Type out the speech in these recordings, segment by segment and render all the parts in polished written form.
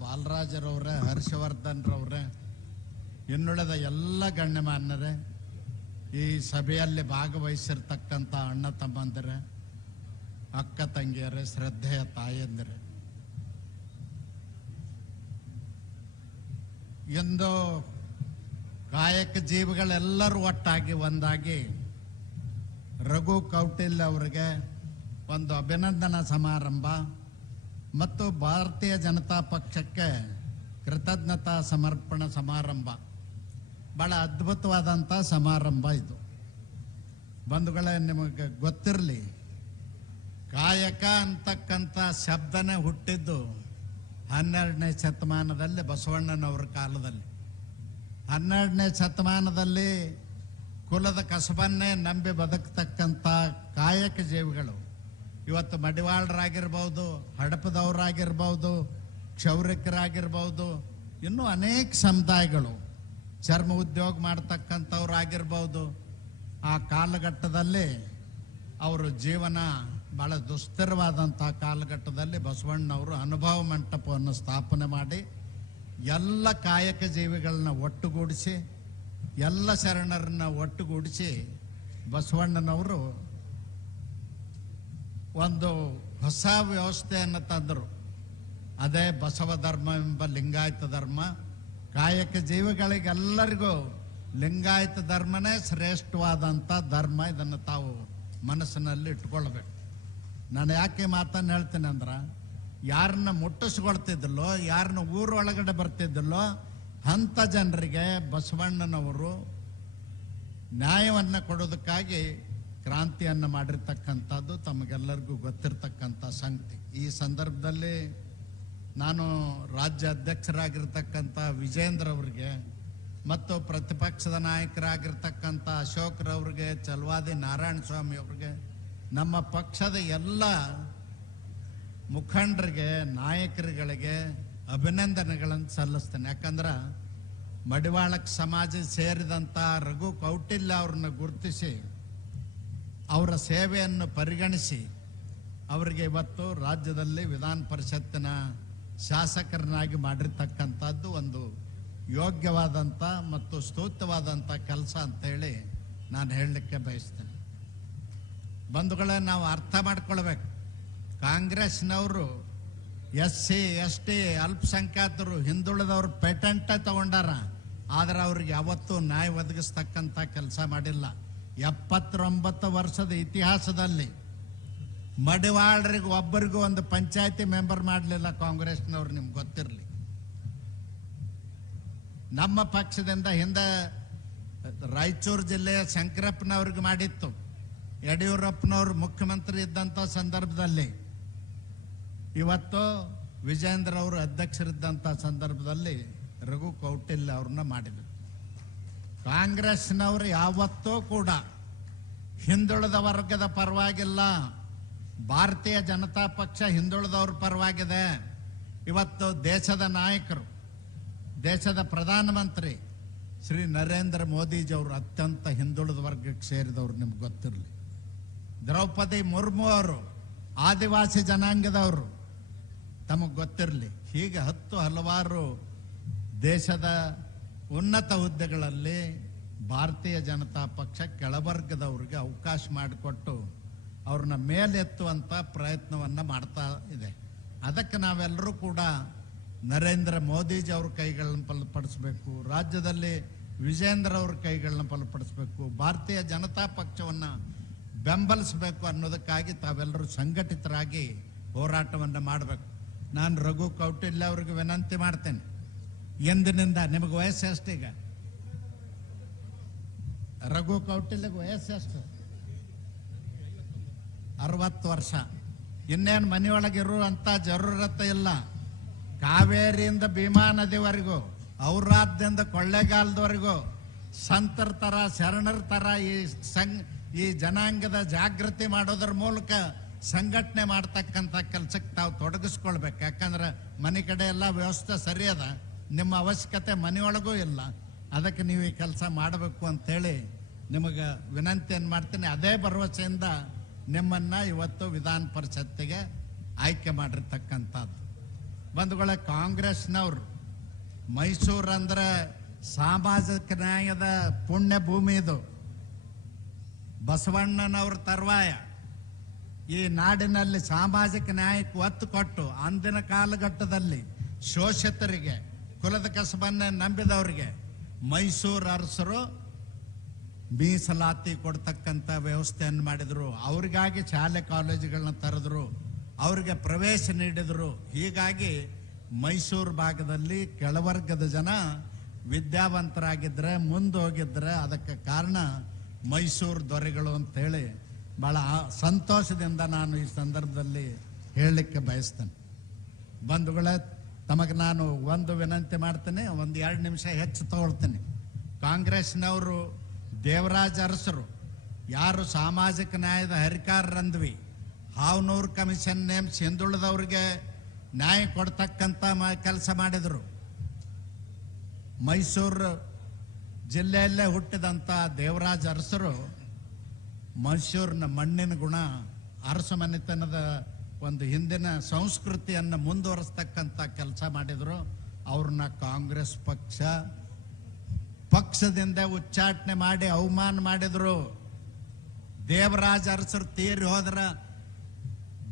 ಬಾಲರಾಜರವ್ರೆ, ಹರ್ಷವರ್ಧನ್ ರವ್ರೆ, ಇನ್ನುಳಿದ ಎಲ್ಲ ಗಣ್ಯಮಾನ್ಯರೇ, ಈ ಸಭೆಯಲ್ಲಿ ಭಾಗವಹಿಸಿರ್ತಕ್ಕಂಥ ಅಣ್ಣ ತಮ್ಮಂದಿರೇ, ಅಕ್ಕ ತಂಗಿಯರೇ, ಶ್ರದ್ಧೆಯ ತಾಯಂದಿರೇ, ಎಂದು ಕಾಯಕ ಜೀವಿಗಳೆಲ್ಲರೂ ಒಟ್ಟಾಗಿ ಒಂದಾಗಿ ರಘು ಕೌಟಿಲ್ಯ ಅವರಿಗೆ ಒಂದು ಅಭಿನಂದನಾ ಸಮಾರಂಭ ಮತ್ತು ಭಾರತೀಯ ಜನತಾ ಪಕ್ಷಕ್ಕೆ ಕೃತಜ್ಞತಾ ಸಮರ್ಪಣಾ ಸಮಾರಂಭ, ಬಹಳ ಅದ್ಭುತವಾದಂಥ ಸಮಾರಂಭ ಇದು. ಬಂಧುಗಳೇ, ನಿಮಗೆ ಗೊತ್ತಿರಲಿ, ಕಾಯಕ ಅಂತಕ್ಕಂಥ ಶಬ್ದನೇ ಹುಟ್ಟಿದ್ದು 12ನೇ ಶತಮಾನದಲ್ಲಿ, ಬಸವಣ್ಣನವರ ಕಾಲದಲ್ಲಿ. 12ನೇ ಶತಮಾನದಲ್ಲಿ ಕುಲದ ಕಸಬನ್ನೇ ನಂಬಿ ಬದುಕ್ತಕ್ಕಂಥ ಕಾಯಕ ಜೀವಿಗಳು ಇವತ್ತು ಮಡಿವಾಳರಾಗಿರ್ಬೋದು, ಹಡಪದವರಾಗಿರ್ಬೋದು, ಕ್ಷೌರಿಕರಾಗಿರ್ಬೋದು, ಇನ್ನೂ ಅನೇಕ ಸಮುದಾಯಗಳು, ಚರ್ಮ ಉದ್ಯೋಗ ಮಾಡ್ತಕ್ಕಂಥವ್ರಾಗಿರ್ಬೋದು. ಆ ಕಾಲಘಟ್ಟದಲ್ಲಿ ಅವರು ಜೀವನ ಭಾಳ ದುಸ್ತರವಾದಂಥ ಕಾಲಘಟ್ಟದಲ್ಲಿ ಬಸವಣ್ಣವರು ಅನುಭವ ಮಂಟಪವನ್ನು ಸ್ಥಾಪನೆ ಮಾಡಿ ಎಲ್ಲ ಕಾಯಕ ಜೀವಿಗಳನ್ನ ಒಟ್ಟುಗೂಡಿಸಿ, ಎಲ್ಲ ಶರಣರನ್ನ ಒಟ್ಟುಗೂಡಿಸಿ ಬಸವಣ್ಣನವರು ಒಂದು ಹೊಸ ವ್ಯವಸ್ಥೆಯನ್ನು ತಂದರು. ಅದೇ ಬಸವ ಧರ್ಮ ಎಂಬ ಲಿಂಗಾಯತ ಧರ್ಮ. ಕಾಯಕ ಜೀವಿಗಳಿಗೆಲ್ಲರಿಗೂ ಲಿಂಗಾಯತ ಧರ್ಮನೇ ಶ್ರೇಷ್ಠವಾದಂಥ ಧರ್ಮ. ಇದನ್ನು ತಾವು ಮನಸ್ಸಿನಲ್ಲಿ ಇಟ್ಕೊಳ್ಬೇಕು. ನಾನು ಯಾಕೆ ಮಾತನ್ನು ಹೇಳ್ತೀನಿ ಅಂದ್ರೆ, ಯಾರನ್ನ ಮುಟ್ಟಿಸ್ಕೊಳ್ತಿದ್ದಲ್ಲೋ, ಯಾರನ್ನ ಊರೊಳಗಡೆ ಬರ್ತಿದ್ದಲ್ಲೋ ಅಂಥ ಜನರಿಗೆ ಬಸವಣ್ಣನವರು ನ್ಯಾಯವನ್ನು ಕೊಡೋದಕ್ಕಾಗಿ ಕ್ರಾಂತಿಯನ್ನು ಮಾಡಿರ್ತಕ್ಕಂಥದ್ದು ತಮಗೆಲ್ಲರಿಗೂ ಗೊತ್ತಿರ್ತಕ್ಕಂಥ ಸಂಗತಿ. ಈ ಸಂದರ್ಭದಲ್ಲಿ ನಾನು ರಾಜ್ಯ ಅಧ್ಯಕ್ಷರಾಗಿರ್ತಕ್ಕಂಥ ವಿಜೇಂದ್ರ ಅವರಿಗೆ ಮತ್ತು ಪ್ರತಿಪಕ್ಷದ ನಾಯಕರಾಗಿರ್ತಕ್ಕಂಥ ಅಶೋಕ್ರವ್ರಿಗೆ, ಚಲವಾದಿ ನಾರಾಯಣ ಸ್ವಾಮಿ ಅವ್ರಿಗೆ, ನಮ್ಮ ಪಕ್ಷದ ಎಲ್ಲ ಮುಖಂಡರಿಗೆ, ನಾಯಕರುಗಳಿಗೆ ಅಭಿನಂದನೆಗಳನ್ನು ಸಲ್ಲಿಸ್ತೇನೆ. ಯಾಕಂದ್ರೆ ಮಡಿವಾಳಕ ಸಮಾಜ ಸೇರಿದಂಥ ರಘು ಕೌಟಿಲ್ಯ ಅವ್ರನ್ನ ಗುರುತಿಸಿ ಅವರ ಸೇವೆಯನ್ನು ಪರಿಗಣಿಸಿ ಅವರಿಗೆ ಇವತ್ತು ರಾಜ್ಯದಲ್ಲಿ ವಿಧಾನ ಪರಿಷತ್ತಿನ ಶಾಸಕರನ್ನಾಗಿ ಮಾಡಿರ್ತಕ್ಕಂಥದ್ದು ಒಂದು ಯೋಗ್ಯವಾದಂಥ ಮತ್ತು ಸ್ತುತ್ಯವಾದಂಥ ಕೆಲಸ ಅಂತೇಳಿ ನಾನು ಹೇಳಲಿಕ್ಕೆ ಬಯಸ್ತೇನೆ. ಬಂಧುಗಳೇ, ನಾವು ಅರ್ಥ ಮಾಡ್ಕೊಳ್ಬೇಕು, ಕಾಂಗ್ರೆಸ್ನವರು SC ST ಅಲ್ಪಸಂಖ್ಯಾತರು ಹಿಂದುಳಿದವರು ಪೇಟೆಂಟೇ ತಗೊಂಡಾರ, ಆದರೆ ಅವ್ರಿಗೆ ಯಾವತ್ತೂ ನ್ಯಾಯ ಒದಗಿಸ್ತಕ್ಕಂಥ ಕೆಲಸ ಮಾಡಿಲ್ಲ. 79 ವರ್ಷದ ಇತಿಹಾಸದಲ್ಲಿ ಮಡಿವಾಳರಿಗೆ ಒಬ್ಬರಿಗೂ ಒಂದು ಪಂಚಾಯತಿ ಮೆಂಬರ್ ಮಾಡಲಿಲ್ಲ ಕಾಂಗ್ರೆಸ್ನವ್ರು, ನಿಮ್ಗೆ ಗೊತ್ತಿರಲಿ. ನಮ್ಮ ಪಕ್ಷದಿಂದ ಹಿಂದೆ ರಾಯಚೂರು ಜಿಲ್ಲೆಯ ಶಂಕರಪ್ಪನವ್ರಿಗೆ ಮಾಡಿತ್ತು. ಯಡಿಯೂರಪ್ಪನವರು ಮುಖ್ಯಮಂತ್ರಿ ಇದ್ದಂಥ ಸಂದರ್ಭದಲ್ಲಿ, ಇವತ್ತು ವಿಜೇಂದ್ರ ಅವರು ಅಧ್ಯಕ್ಷರಿದ್ದಂಥ ಸಂದರ್ಭದಲ್ಲಿ ರಘು ಕೌಟಿಲ್ಯ ಅವ್ರನ್ನ ಮಾಡಿದರು. ಕಾಂಗ್ರೆಸ್ನವರು ಯಾವತ್ತೂ ಕೂಡ ಹಿಂದುಳಿದ ವರ್ಗದ ಪರವಾಗಿಲ್ಲ. ಭಾರತೀಯ ಜನತಾ ಪಕ್ಷ ಹಿಂದುಳಿದವ್ರ ಪರವಾಗಿದೆ. ಇವತ್ತು ದೇಶದ ನಾಯಕರು, ದೇಶದ ಪ್ರಧಾನಮಂತ್ರಿ ಶ್ರೀ ನರೇಂದ್ರ ಮೋದಿಜಿಯವರು ಅತ್ಯಂತ ಹಿಂದುಳಿದ ವರ್ಗಕ್ಕೆ ಸೇರಿದವರು, ನಿಮ್ಗೆ ಗೊತ್ತಿರಲಿ. ದ್ರೌಪದಿ ಮುರ್ಮು ಅವರು ಆದಿವಾಸಿ ಜನಾಂಗದವರು, ತಮಗೆ ಗೊತ್ತಿರಲಿ. ಹೀಗೆ ಹಲವಾರು ದೇಶದ ಉನ್ನತ ಹುದ್ದೆಗಳಲ್ಲಿ ಭಾರತೀಯ ಜನತಾ ಪಕ್ಷ ಕೆಳವರ್ಗದವ್ರಿಗೆ ಅವಕಾಶ ಮಾಡಿಕೊಟ್ಟು ಅವ್ರನ್ನ ಮೇಲೆತ್ತುವಂಥ ಪ್ರಯತ್ನವನ್ನು ಮಾಡ್ತಾ ಇದೆ. ಅದಕ್ಕೆ ನಾವೆಲ್ಲರೂ ಕೂಡ ನರೇಂದ್ರ ಮೋದಿಜಿ ಅವ್ರ ಕೈಗಳನ್ನ ಬಲಪಡಿಸಬೇಕು, ರಾಜ್ಯದಲ್ಲಿ ವಿಜೇಂದ್ರ ಅವ್ರ ಕೈಗಳನ್ನ ಬಲಪಡಿಸಬೇಕು, ಭಾರತೀಯ ಜನತಾ ಪಕ್ಷವನ್ನು ಬೆಂಬಲಿಸಬೇಕು ಅನ್ನೋದಕ್ಕಾಗಿ ತಾವೆಲ್ಲರೂ ಸಂಘಟಿತರಾಗಿ ಹೋರಾಟವನ್ನು ಮಾಡಬೇಕು. ನಾನು ರಘು ಕೌಟಿಲ್ಯ ಅವ್ರಿಗೆ ವಿನಂತಿ ಮಾಡ್ತೇನೆ, ಎಂದಿನಿಂದ ನಿಮಗೆ ವಯಸ್ಸು ಎಷ್ಟು? ಈಗ ರಘು ಕೌಟಿಲ್ಯಗೆ ವಯಸ್ಸು ಎಷ್ಟು? 60 ವರ್ಷ. ಇನ್ನೇನು ಮನೆಯೊಳಗಿರುವಂಥ ಜರೂರತ್ತ ಇಲ್ಲ. ಕಾವೇರಿಯಿಂದ ಭೀಮಾ ನದಿವರೆಗೂ, ಔರಾದ್ಯದಿಂದ ಕೊಳ್ಳೇಗಾಲದವರೆಗೂ ಸಂತರ ಥರ, ಶರಣರ ಥರ ಈ ಜನಾಂಗದ ಜಾಗೃತಿ ಮಾಡೋದ್ರ ಮೂಲಕ ಸಂಘಟನೆ ಮಾಡ್ತಕ್ಕಂಥ ಕೆಲಸಕ್ಕೆ ತಾವು ತೊಡಗಿಸ್ಕೊಳ್ಬೇಕು. ಯಾಕಂದ್ರೆ ಮನೆ ಕಡೆ ಎಲ್ಲ ವ್ಯವಸ್ಥೆ ಸರಿ ಅದ, ನಿಮ್ಮ ಅವಶ್ಯಕತೆ ಮನೆಯೊಳಗೂ ಇಲ್ಲ. ಅದಕ್ಕೆ ನೀವು ಈ ಕೆಲಸ ಮಾಡಬೇಕು ಅಂಥೇಳಿ ನಿಮಗೆ ವಿನಂತಿಯನ್ನು ಮಾಡ್ತೀನಿ. ಅದೇ ಭರವಸೆಯಿಂದ ನಿಮ್ಮನ್ನು ಇವತ್ತು ವಿಧಾನ ಪರಿಷತ್ತಿಗೆ ಆಯ್ಕೆ ಮಾಡಿರ್ತಕ್ಕಂಥದ್ದು. ಬಂಧುಗಳ ಕಾಂಗ್ರೆಸ್ನವ್ರು ಮೈಸೂರು ಅಂದ್ರೆ ಸಾಮಾಜಿಕ ನ್ಯಾಯದ ಪುಣ್ಯ ಭೂಮಿ ಇದು. ಬಸವಣ್ಣನವ್ರ ತರುವಾಯ ಈ ನಾಡಿನಲ್ಲಿ ಸಾಮಾಜಿಕ ನ್ಯಾಯಕ್ಕೆ ಒತ್ತು ಕೊಟ್ಟು ಅಂದಿನ ಕಾಲಘಟ್ಟದಲ್ಲಿ ಶೋಷಿತರಿಗೆ, ಕುಲದ ಕಸಬನ್ನೇ ನಂಬಿದವರಿಗೆ ಮೈಸೂರು ಅರಸರು ಮೀಸಲಾತಿ ಕೊಡ್ತಕ್ಕಂಥ ವ್ಯವಸ್ಥೆಯನ್ನು ಮಾಡಿದ್ರು. ಅವ್ರಿಗಾಗಿ ಶಾಲೆ ಕಾಲೇಜುಗಳನ್ನ ತೆರೆದ್ರು, ಅವ್ರಿಗೆ ಪ್ರವೇಶ ನೀಡಿದರು. ಹೀಗಾಗಿ ಮೈಸೂರು ಭಾಗದಲ್ಲಿ ಕೆಳವರ್ಗದ ಜನ ವಿದ್ಯಾವಂತರಾಗಿದ್ದರೆ, ಮುಂದೋಗಿದ್ರೆ ಅದಕ್ಕೆ ಕಾರಣ ಮೈಸೂರು ದೊರೆಗಳು ಅಂತೇಳಿ ಭಾಳ ಸಂತೋಷದಿಂದ ನಾನು ಈ ಸಂದರ್ಭದಲ್ಲಿ ಹೇಳಲಿಕ್ಕೆ ಬಯಸ್ತೇನೆ. ಬಂಧುಗಳೇ, ತಮಗೆ ನಾನು ಒಂದು ವಿನಂತಿ ಮಾಡ್ತೇನೆ, ಒಂದು 2 ನಿಮಿಷ ಹೆಚ್ಚು ತಗೊಳ್ತೇನೆ. ಕಾಂಗ್ರೆಸ್ನವರು ದೇವರಾಜ ಅರಸರು ಯಾರು ಸಾಮಾಜಿಕ ನ್ಯಾಯದ ಹರಿಕಾರರಂದ್ವಿ, ಹಾವನೂರು ಕಮಿಷನ್ ನೇಮಿಸಿ ಹಿಂದುಳಿದವ್ರಿಗೆ ನ್ಯಾಯ ಕೊಡ್ತಕ್ಕಂಥ ಕೆಲಸ ಮಾಡಿದರು. ಮೈಸೂರು ಜಿಲ್ಲೆಯಲ್ಲೇ ಹುಟ್ಟಿದಂಥ ದೇವರಾಜ ಅರಸರು ಮೈಸೂರಿನ ಮಣ್ಣಿನ ಗುಣ, ಅರಸ ಮನೆತನದ ಒಂದು ಹಿಂದಿನ ಸಂಸ್ಕೃತಿಯನ್ನು ಮುಂದುವರಿಸ್ತಕ್ಕಂಥ ಕೆಲಸ ಮಾಡಿದರು. ಅವ್ರನ್ನ ಕಾಂಗ್ರೆಸ್ ಪಕ್ಷದಿಂದ ಉಚ್ಚಾಟನೆ ಮಾಡಿ ಅವಮಾನ ಮಾಡಿದ್ರು. ದೇವರಾಜ ಅರಸರು ತೀರಿ ಹೋದ್ರ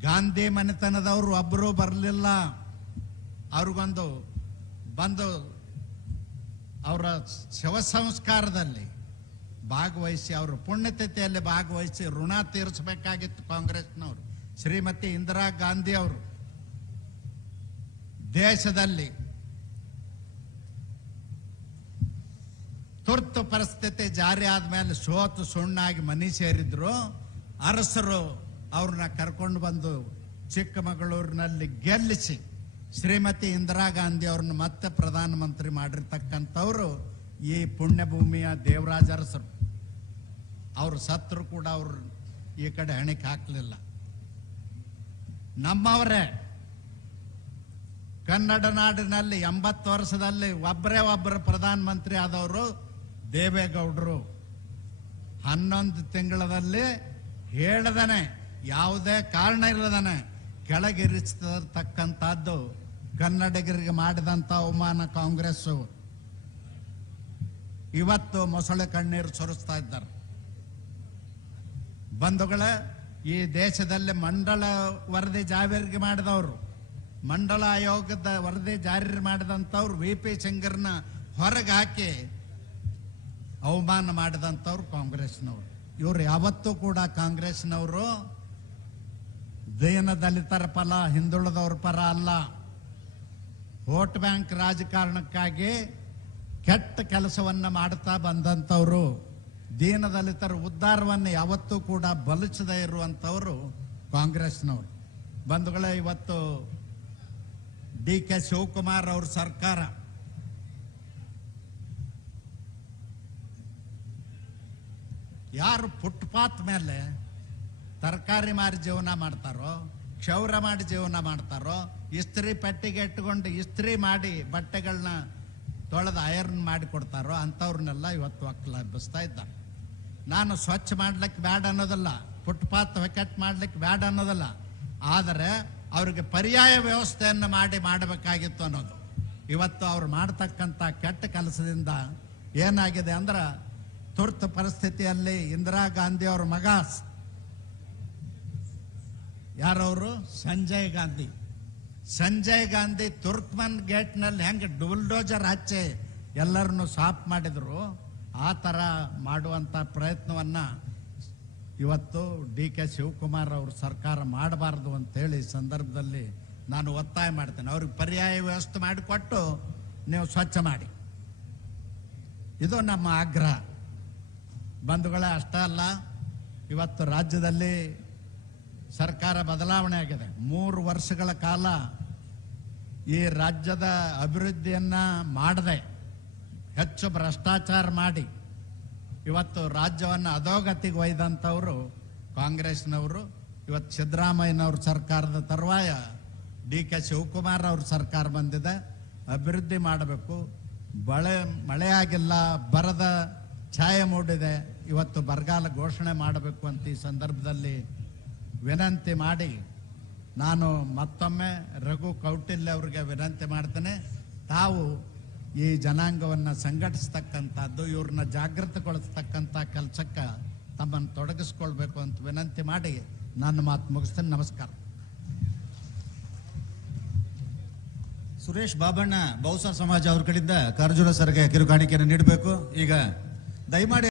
ಗಾಂಧಿ ಮನೆತನದವರು ಒಬ್ಬರು ಬರಲಿಲ್ಲ. ಅವ್ರಿಗೊಂದು ಬಂದು ಅವರ ಶವ ಸಂಸ್ಕಾರದಲ್ಲಿ ಭಾಗವಹಿಸಿ, ಅವರ ಪುಣ್ಯತಿಥಿಯಲ್ಲಿ ಭಾಗವಹಿಸಿ ಋಣ ತೀರಿಸಬೇಕಾಗಿತ್ತು ಕಾಂಗ್ರೆಸ್ನವರು. ಶ್ರೀಮತಿ ಇಂದಿರಾ ಗಾಂಧಿ ಅವರು ದೇಶದಲ್ಲಿ ತುರ್ತು ಪರಿಸ್ಥಿತಿ ಜಾರಿ ಆದ್ಮೇಲೆ ಸೋತು ಸುಣ್ಣಾಗಿ ಮನೆ ಸೇರಿದ್ರು. ಅರಸರು ಅವ್ರನ್ನ ಕರ್ಕೊಂಡು ಬಂದು ಚಿಕ್ಕಮಗಳೂರಿನಲ್ಲಿ ಗೆಲ್ಲಿಸಿ ಶ್ರೀಮತಿ ಇಂದಿರಾ ಗಾಂಧಿ ಅವ್ರನ್ನ ಮತ್ತೆ ಪ್ರಧಾನಮಂತ್ರಿ ಮಾಡಿರ್ತಕ್ಕಂಥವ್ರು ಈ ಪುಣ್ಯಭೂಮಿಯ ದೇವರಾಜ ಅರಸರು. ಅವರು ಸತ್ರು ಕೂಡ ಅವರು ಈ ಕಡೆ ಹಣಿಕೆ ಹಾಕಲಿಲ್ಲ. ನಮ್ಮವರೇ ಕನ್ನಡ ನಾಡಿನಲ್ಲಿ 80 ವರ್ಷದಲ್ಲಿ ಒಬ್ಬರು ಪ್ರಧಾನಮಂತ್ರಿ ಆದವರು ದೇವೇಗೌಡರು. 11 ತಿಂಗಳಲ್ಲಿ ಹೇಳದನೆ, ಯಾವುದೇ ಕಾರಣ ಇಲ್ಲದನೆ ಕೆಳಗಿರಿಸ್ತಕ್ಕಂಥದ್ದು ಕನ್ನಡಿಗರಿಗೆ ಮಾಡಿದಂಥ ಅವಮಾನ ಕಾಂಗ್ರೆಸ್ ಇವತ್ತು ಮೊಸಳೆ ಕಣ್ಣೀರು ಸುರಿಸ್ತಾ ಇದ್ದಾರೆ. ಬಂಧುಗಳೇ, ಈ ದೇಶದಲ್ಲಿ ಮಂಡಳ ವರದಿ ಜಾರಿಗೆ ಮಾಡಿದವರು, ಮಂಡಳ ಆಯೋಗದ ವರದಿ ಜಾರಿ ಮಾಡಿದಂಥವ್ರು VP ಸಿಂಗರ್ನ ಹೊರಗೆ ಹಾಕಿ ಅವಮಾನ ಮಾಡಿದಂಥವ್ರು ಕಾಂಗ್ರೆಸ್ನವರು. ಇವರು ಯಾವತ್ತೂ ಕೂಡ ಕಾಂಗ್ರೆಸ್ನವರು ದೀನ ದಲಿತರ ಪರ, ಹಿಂದುಳಿದವ್ರ ಪರ ಅಲ್ಲ. ವೋಟ್ ಬ್ಯಾಂಕ್ ರಾಜಕಾರಣಕ್ಕಾಗಿ ಕೆಟ್ಟ ಕೆಲಸವನ್ನು ಮಾಡುತ್ತಾ ಬಂದಂಥವ್ರು. ದೀನ ದಲಿತರ ಉದ್ಧಾರವನ್ನು ಯಾವತ್ತೂ ಕೂಡ ಬಲಸದೇ ಇರುವಂಥವರು ಕಾಂಗ್ರೆಸ್ನವರು. ಬಂಧುಗಳೇ, ಇವತ್ತು DK ಶಿವಕುಮಾರ್ ಅವ್ರ ಸರ್ಕಾರ ಯಾರು ಫುಟ್ಪಾತ್ ಮೇಲೆ ತರಕಾರಿ ಮಾರಿ ಜೀವನ ಮಾಡ್ತಾರೋ, ಕ್ಷೌರ ಮಾಡಿ ಜೀವನ ಮಾಡ್ತಾರೋ, ಇಸ್ತ್ರಿ ಪೆಟ್ಟಿಗೆ ಇಟ್ಕೊಂಡು ಇಸ್ತ್ರಿ ಮಾಡಿ ಬಟ್ಟೆಗಳನ್ನ ತೊಳೆದು ಐರನ್ ಮಾಡಿ ಕೊಡ್ತಾರೋ ಅಂಥವ್ರನ್ನೆಲ್ಲ ಇವತ್ತು ಒಕ್ಕಲೆಬ್ಬಿಸ್ತಾ ಇದ್ದಾರೆ. ನಾನು ಸ್ವಚ್ಛ ಮಾಡ್ಲಿಕ್ಕೆ ಬ್ಯಾಡ ಅನ್ನೋದಲ್ಲ, ಫುಟ್ಪಾತ್ ವೆಕೆಟ್ ಮಾಡ್ಲಿಕ್ಕೆ ಬ್ಯಾಡ ಅನ್ನೋದಲ್ಲ, ಆದರೆ ಅವ್ರಿಗೆ ಪರ್ಯಾಯ ವ್ಯವಸ್ಥೆಯನ್ನು ಮಾಡಬೇಕಾಗಿತ್ತು ಅನ್ನೋದು. ಇವತ್ತು ಅವ್ರು ಮಾಡ್ತಕ್ಕಂಥ ಕೆಟ್ಟ ಕೆಲಸದಿಂದ ಏನಾಗಿದೆ ಅಂದ್ರೆ, ತುರ್ತು ಪರಿಸ್ಥಿತಿಯಲ್ಲಿ ಇಂದಿರಾ ಗಾಂಧಿ ಅವ್ರ ಮಗ ಯಾರವರು ಸಂಜಯ್ ಗಾಂಧಿ ತುರ್ಕ್ಮನ್ ಗೇಟ್ನಲ್ಲಿ ಹೆಂಗೆ ಬುಲ್ಡೋಜರ್ ಹಚ್ಚಿ ಎಲ್ಲರನ್ನು ಸಾಫ್ ಮಾಡಿದ್ರು, ಆ ಥರ ಮಾಡುವಂಥ ಪ್ರಯತ್ನವನ್ನು ಇವತ್ತು DK ಶಿವಕುಮಾರ್ ಅವ್ರ ಸರ್ಕಾರ ಮಾಡಬಾರ್ದು ಅಂತೇಳಿ ಸಂದರ್ಭದಲ್ಲಿ ನಾನು ಒತ್ತಾಯ ಮಾಡ್ತೇನೆ. ಅವ್ರಿಗೆ ಪರ್ಯಾಯ ವ್ಯವಸ್ಥೆ ಮಾಡಿಕೊಟ್ಟು ನೀವು ಸ್ವಚ್ಛ ಮಾಡಿ, ಇದು ನಮ್ಮ ಆಗ್ರಹ. ಬಂಧುಗಳೇ, ಅಷ್ಟೇ ಅಲ್ಲ, ಇವತ್ತು ರಾಜ್ಯದಲ್ಲಿ ಸರ್ಕಾರ ಬದಲಾವಣೆ ಆಗಿದೆ. 3 ವರ್ಷಗಳ ಕಾಲ ಈ ರಾಜ್ಯದ ಅಭಿವೃದ್ಧಿಯನ್ನು ಮಾಡದೆ ಹೆಚ್ಚು ಭ್ರಷ್ಟಾಚಾರ ಮಾಡಿ ಇವತ್ತು ರಾಜ್ಯವನ್ನು ಅಧೋಗತಿಗೆ ಒಯ್ದಂಥವರು ಕಾಂಗ್ರೆಸ್ನವರು. ಇವತ್ತು ಸಿದ್ದರಾಮಯ್ಯನವ್ರ ಸರ್ಕಾರದ ತರುವಾಯ DK ಶಿವಕುಮಾರ್ ಅವ್ರ ಸರ್ಕಾರ ಬಂದಿದೆ. ಅಭಿವೃದ್ಧಿ ಮಾಡಬೇಕು. ಮಳೆಯಾಗಿಲ್ಲ, ಬರದ ಛಾಯೆ ಮೂಡಿದೆ. ಇವತ್ತು ಬರಗಾಲ ಘೋಷಣೆ ಮಾಡಬೇಕು ಅಂತ ಈ ಸಂದರ್ಭದಲ್ಲಿ ವಿನಂತಿ ಮಾಡಿ ನಾನು ಮತ್ತೊಮ್ಮೆ ರಘು ಕೌಟಿಲ್ಯ ಅವರಿಗೆ ವಿನಂತಿ ಮಾಡ್ತೇನೆ, ತಾವು ಈ ಜನಾಂಗವನ್ನು ಸಂಘಟಿಸ್ತಕ್ಕಂಥದ್ದು, ಇವ್ರನ್ನ ಜಾಗೃತಗೊಳಿಸ್ತಕ್ಕಂಥ ಕೆಲಸಕ್ಕೆ ತಮ್ಮನ್ನು ತೊಡಗಿಸ್ಕೊಳ್ಬೇಕು ಅಂತ ವಿನಂತಿ ಮಾಡಿ ನನ್ನ ಮಾತು ಮುಗಿಸ್ತೇನೆ. ನಮಸ್ಕಾರ. ಸುರೇಶ್ ಬಾಬಣ್ಣ ಬಹುಸರ್ ಸಮಾಜ ಅವ್ರ ಕಡೆಯಿಂದ ಕಾರಜೋಳ ಸರ್ಗೆ ಕಿರುಕಾಣಿಕೆಯನ್ನು ನೀಡಬೇಕು. ಈಗ ದಯಮಾಡಿ